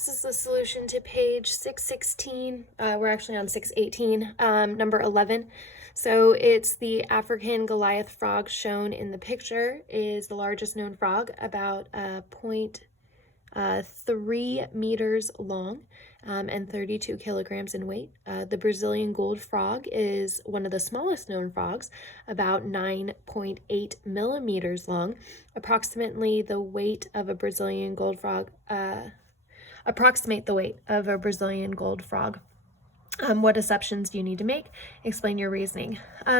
This is the solution to page 616. We're actually on 618, number 11. So it's the African Goliath frog shown in the picture is the largest known frog, about 0.3 meters long and 32 kilograms in weight. The Brazilian gold frog is one of the smallest known frogs, about 9.8 millimeters long. Approximately the weight of a Brazilian gold frog, approximate the weight of a Brazilian gold frog. What assumptions do you need to make? Explain your reasoning.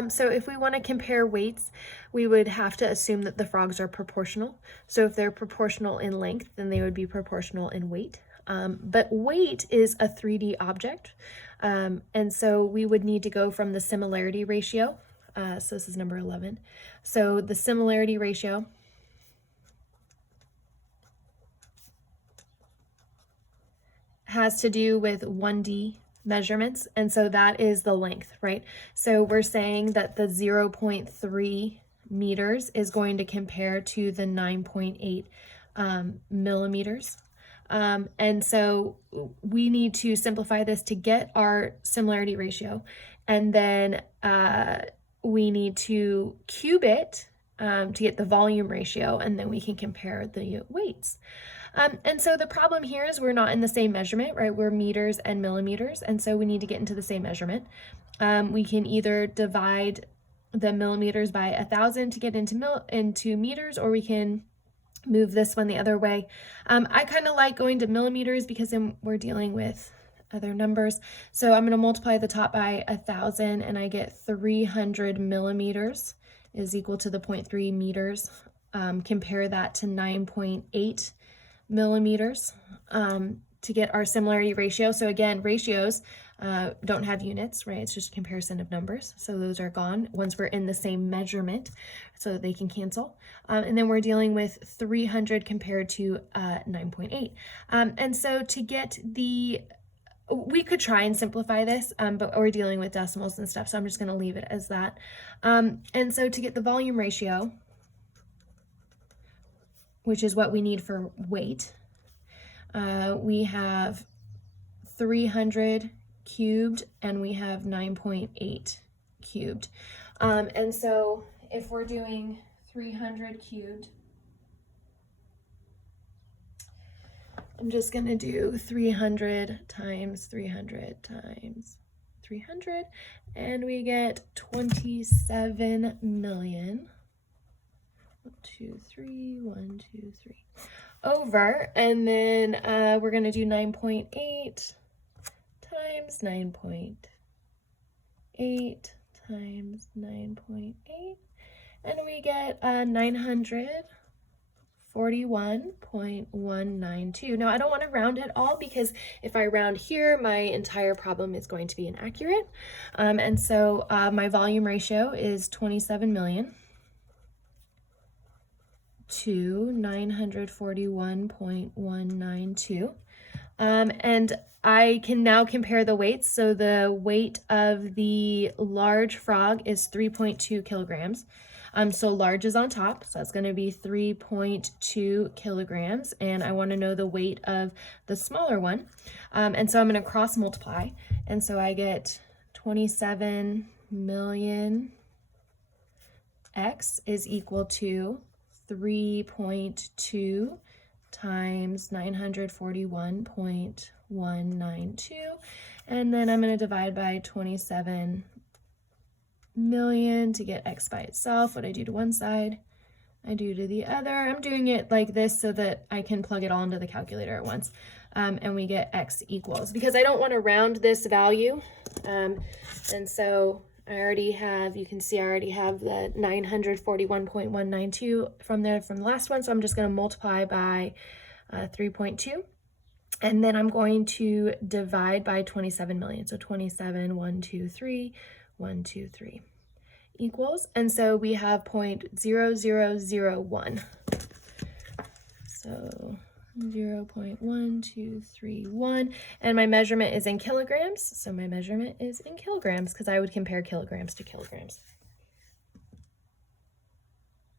So if we want to compare weights, we would have to assume that the frogs are proportional. So if they're proportional in length, then they would be proportional in weight. But weight is a 3D object. And so we would need to go from the similarity ratio. So this is number 11. So the similarity ratio has to do with 1D measurements, and so that is the length, right? So we're saying that the 0.3 meters is going to compare to the 9.8 millimeters. And so we need to simplify this to get our similarity ratio, and then we need to cube it to get the volume ratio, and then we can compare the weights. And so the problem here is we're not in the same measurement, right? We're meters and millimeters, and so we need to get into the same measurement. We can either divide the millimeters by 1,000 to get into meters, or we can move this one the other way. I kind of like going to millimeters because then we're dealing with other numbers. So I'm going to multiply the top by 1,000, and I get 300 millimeters is equal to the 0.3 meters. Compare that to 9.8 millimeters to get our similarity ratio. So again, ratios don't have units, right? It's just a comparison of numbers. So those are gone once we're in the same measurement, so that they can cancel. And then we're dealing with 300 compared to 9.8. And so to get we could try and simplify this, but we're dealing with decimals and stuff, so I'm just going to leave it as that. And so to get the volume ratio, which is what we need for weight, we have 300 cubed and we have 9.8 cubed. And so if we're doing 300 cubed, I'm just going to do 300 times 300 times 300, and we get 27 million. 1, 2, 3, 1, 2, 3 over, and then we're going to do 9.8 times 9.8 times 9.8, and we get 941.192. Now I don't want to round it all, because if I round here, my entire problem is going to be inaccurate. And so my volume ratio is 27 million to 941.192. And I can now compare the weights. So the weight of the large frog is 3.2 kilograms. So large is on top, so that's going to be 3.2 kilograms. And I want to know the weight of the smaller one. And so I'm going to cross multiply. And so I get 27 million x is equal to 3.2 times 941.192, and then I'm going to divide by 27 million to get x by itself. What I do to one side, I do to the other. I'm doing it like this so that I can plug it all into the calculator at once, and we get x equals, because I don't want to round this value, and so I already have, you can see I already have the 941.192 from the last one, so I'm just going to multiply by 3.2, and then I'm going to divide by 27 million. So 27, 1, 2, 3, 1, 2, 3 equals, and so we have 0.0001. So 0.1231, and my measurement is in kilograms, so my measurement is in kilograms because I would compare kilograms to kilograms.